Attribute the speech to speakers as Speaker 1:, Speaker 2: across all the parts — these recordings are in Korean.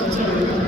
Speaker 1: Thank you.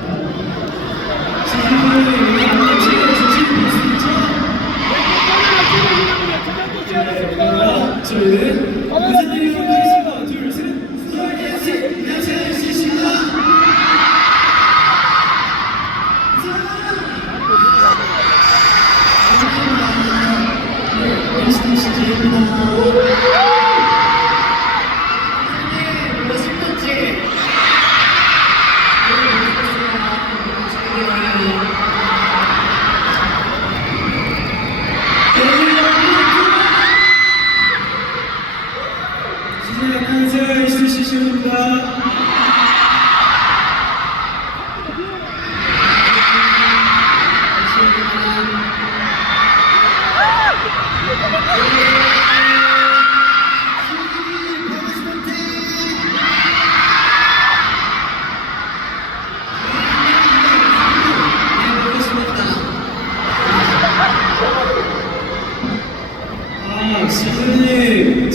Speaker 1: 혹시 강사 있으시십니까?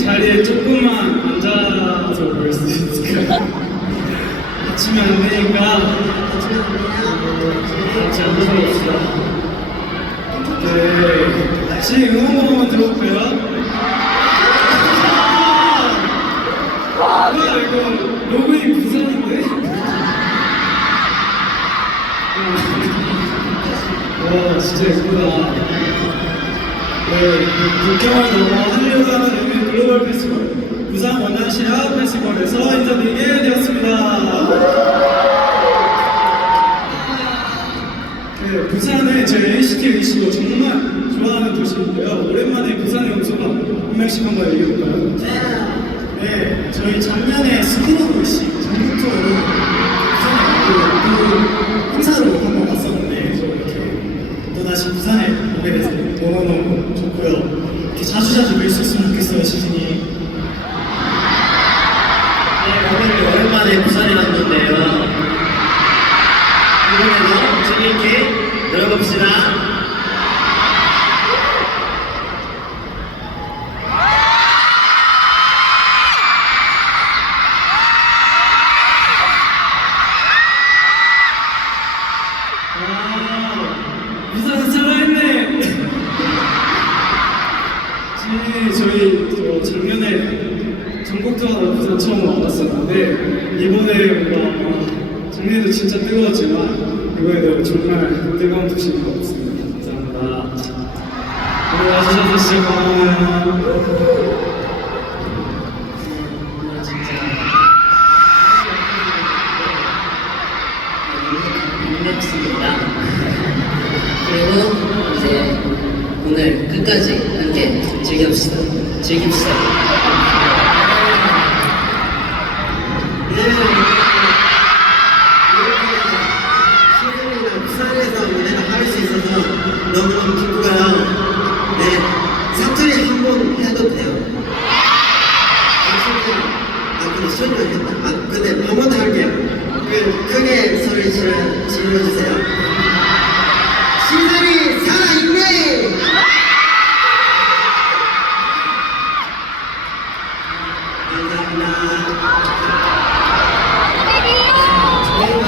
Speaker 1: 자리에 조금만 남자라서 그럴 수 있을까? 다치면 안 되니까 같이 안 무서워합시다. 네, 다시 응원 한번 들어볼까요? 와, 이거 로그인 부산인데? 아, 와, 진짜 예쁘다. 네, 북경을 넘어 한류사는 의미 글로벌 페스티벌. 부산 원나시아 페스티벌에서 인사드리게 되었습니다. 네, 부산은 저희 NCT 의시도 정말 좋아하는 도시인데요. 오랜만에 부산의 음소가 한 명씩 한번 얘기해볼까요? 네, 저희 작년에 스피너 의시 전국 투어로 부산에 그 행사로 한번 왔었는데 저 이렇게 또 다시 부산에 오게 돼서 너무너무 좋고요. 이렇게 자주자주 뵐 수 있으면 좋겠어요, 시즌이.
Speaker 2: 네, 오늘 오랜만에 부산에 왔는데요.
Speaker 1: 살아있네. 사실 저희 저 작년에 전국 투어로 부산 처음 와봤었는데 이번에 뭔가 작년에도 진짜 뜨거웠지만 이번에도 정말 뜨거운 도시인 것 같습니다. 감사합니다. 오늘 와주셔서 진짜 고마워요.
Speaker 2: 반갑습니다. 그리고 이제 오늘 끝까지 함께 즐깁시다. 즐깁시다.
Speaker 3: 시즌이나 부산에서 무대를 할 수 있어서 너무너무 기쁘고요. 네, 사투리 한 번 해도 돼요. 아, 근데 소리를 했다. 아, 근데 한 번 더 할게요. 그, 크게 소리 질러, 질러주세요. 시즌이 살아있네! 감사합니다.
Speaker 2: 저희가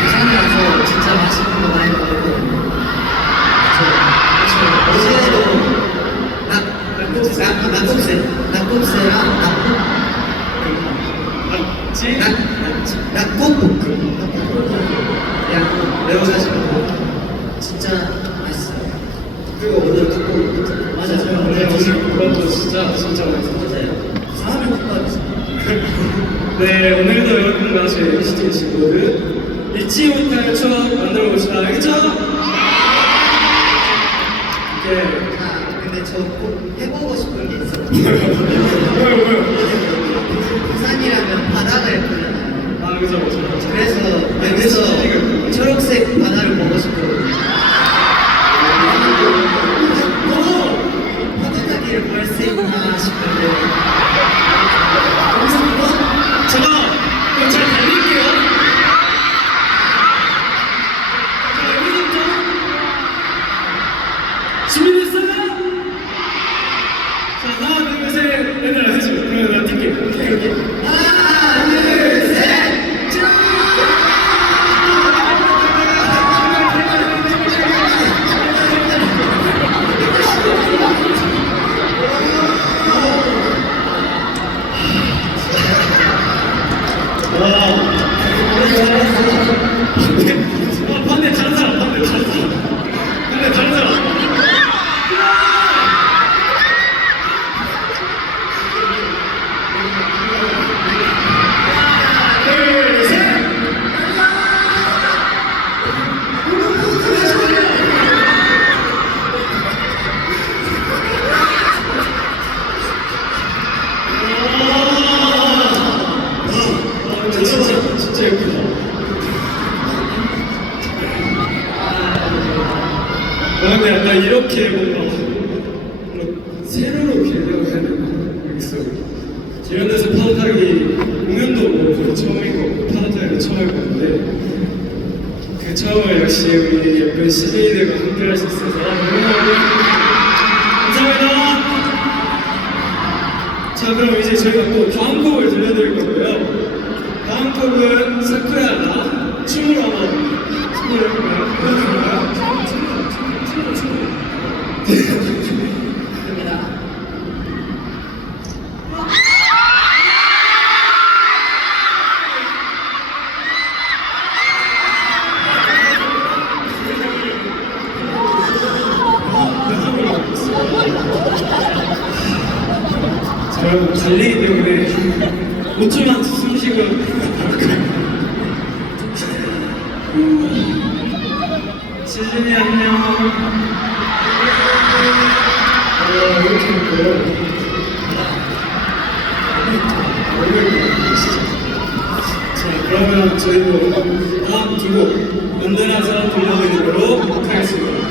Speaker 2: 부산에 와서 진짜 맛있는 거 많이 먹고 저,
Speaker 3: 어제도 낙, 낙, 낙곱새, 낙곱새랑 낙,
Speaker 1: 지?
Speaker 3: 낙, 낙곱볶음. 야, 매워가지고
Speaker 2: 진짜 맛있어요.
Speaker 3: 그리고 오늘 국밥
Speaker 1: 맞아요. 오늘 오늘 그것도 진짜 진짜 맛있어요.
Speaker 3: 맞아요.
Speaker 2: 사람의 국밥이죠.
Speaker 1: 네, 오늘도 여러분과 저희 NCT 친구들 잊지 못할 추억 만들어 봅시다. 알겠죠? 네.
Speaker 3: 아, 근데 저 꼭 해보고 싶은 게 있어요.
Speaker 1: 뭐요, 뭐요?
Speaker 3: 부산이라면 바다가 예쁘잖아요.
Speaker 1: 아. 그죠.
Speaker 3: 그래서 여기서 초록색 바다를 보고 싶거든요.
Speaker 1: 진짜, 예쁘다. 아, 근데 약간 이렇게 뭔가 세로로 길려고 해야 되나? 모르겠어요. 이런 데서 파도 타기 공연도 뭐 거의 처음인 거 파도 타기도 처음 해봤는데 그 처음을 역시 우리 예쁜 시즌이들과 함께 할 수 있어서 너무너무 감사합니다. 자 그럼 이제 저희가 또 다음 곡을 들려드릴 거고요. 다음 곡은 사쿠야가 춤을 한번 춤을 보여드릴까요? 여러분 관리 때문에 5초만 지진이 안녕. 그러면 저희도 음악 두고 은둔한 사람 들려드리도록 하겠습니다.